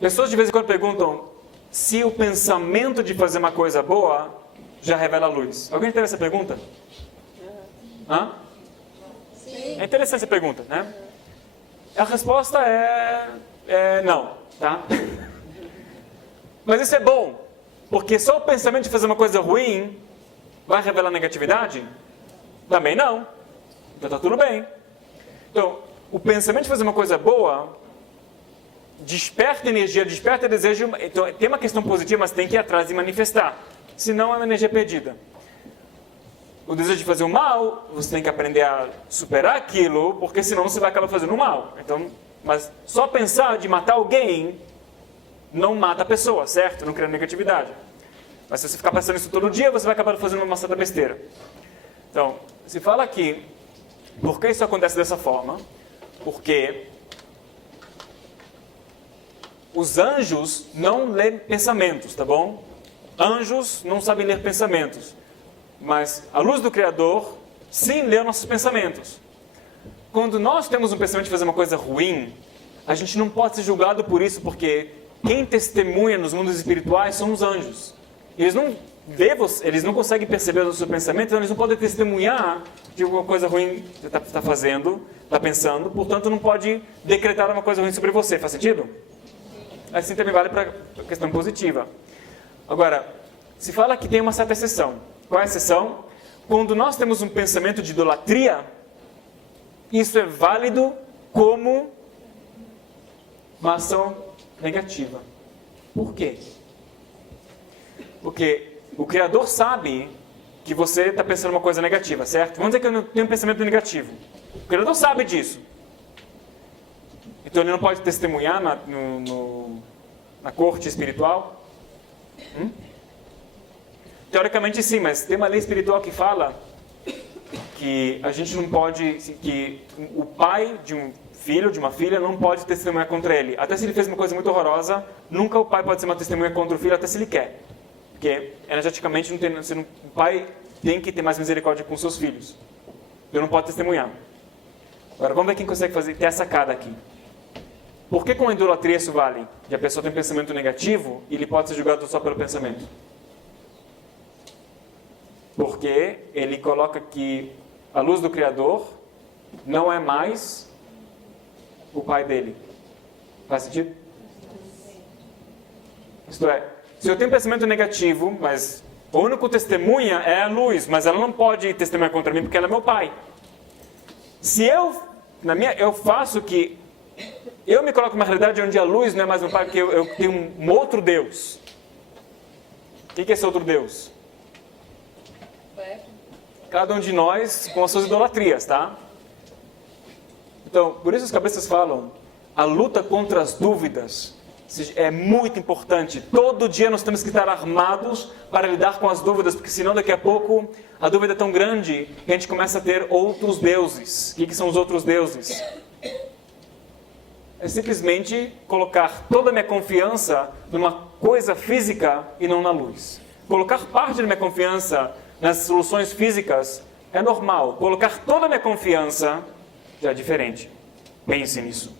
Pessoas de vez em quando perguntam se o pensamento de fazer uma coisa boa já revela a luz. Alguém teve essa pergunta? Hã? Sim. É interessante essa pergunta, né? A resposta é não, tá? Mas isso é bom, porque só o pensamento de fazer uma coisa ruim vai revelar negatividade? Também não. Então tá tudo bem. Então, o pensamento de fazer uma coisa boa desperta energia, desperta desejo. Então, tem uma questão positiva, mas tem que ir atrás e manifestar. Senão é uma energia perdida. O desejo de fazer o mal, você tem que aprender a superar aquilo, porque senão você vai acabar fazendo o mal. Então, mas só pensar de matar alguém não mata a pessoa, certo? Não cria negatividade. Mas se você ficar pensando isso todo dia, você vai acabar fazendo uma certa besteira. Então, se fala aqui, por que isso acontece dessa forma? Porque os anjos não lêem pensamentos, tá bom? Anjos não sabem ler pensamentos. Mas a luz do Criador, sim, lê nossos pensamentos. Quando nós temos um pensamento de fazer uma coisa ruim, a gente não pode ser julgado por isso, porque quem testemunha nos mundos espirituais são os anjos. Eles não vê você, eles não conseguem perceber o seu pensamento, então eles não podem testemunhar de alguma coisa ruim que você está fazendo, está pensando, portanto não pode decretar uma coisa ruim sobre você. Faz sentido? Assim também vale para a questão positiva. Agora, se fala que tem uma certa exceção. Qual é a exceção? Quando nós temos um pensamento de idolatria, isso é válido como uma ação negativa. Por quê? Porque o Criador sabe que você está pensando uma coisa negativa, certo? Vamos dizer que eu não tenho um pensamento negativo. O Criador sabe disso. Então ele não pode testemunhar na corte espiritual? Teoricamente sim, mas tem uma lei espiritual que fala que a gente não pode, que o pai de um filho, de uma filha, não pode testemunhar contra ele. Até se ele fez uma coisa muito horrorosa, nunca o pai pode ser uma testemunha contra o filho, até se ele quer. Porque energeticamente o pai tem que ter mais misericórdia com seus filhos. Ele não pode testemunhar. Agora vamos ver quem consegue ter a sacada aqui. Por que com a idolatria isso vale? E a pessoa tem um pensamento negativo e ele pode ser julgado só pelo pensamento. Porque ele coloca que a luz do Criador não é mais o pai dele. Faz sentido? Isto é, se eu tenho um pensamento negativo, mas o único testemunha é a luz, mas ela não pode testemunhar contra mim porque ela é meu pai. Se eu faço que eu me coloco numa realidade onde a luz não é mais meu pai, porque eu tenho um outro Deus. O que é esse outro Deus? Cada um de nós com as suas idolatrias, tá? Então, por isso os cabeças falam, a luta contra as dúvidas é muito importante. Todo dia nós temos que estar armados para lidar com as dúvidas, porque senão daqui a pouco a dúvida é tão grande que a gente começa a ter outros deuses. O que são os outros deuses? É simplesmente colocar toda a minha confiança numa coisa física e não na luz. Colocar parte da minha confiança nas soluções físicas é normal. Colocar toda a minha confiança já é diferente. Pense nisso.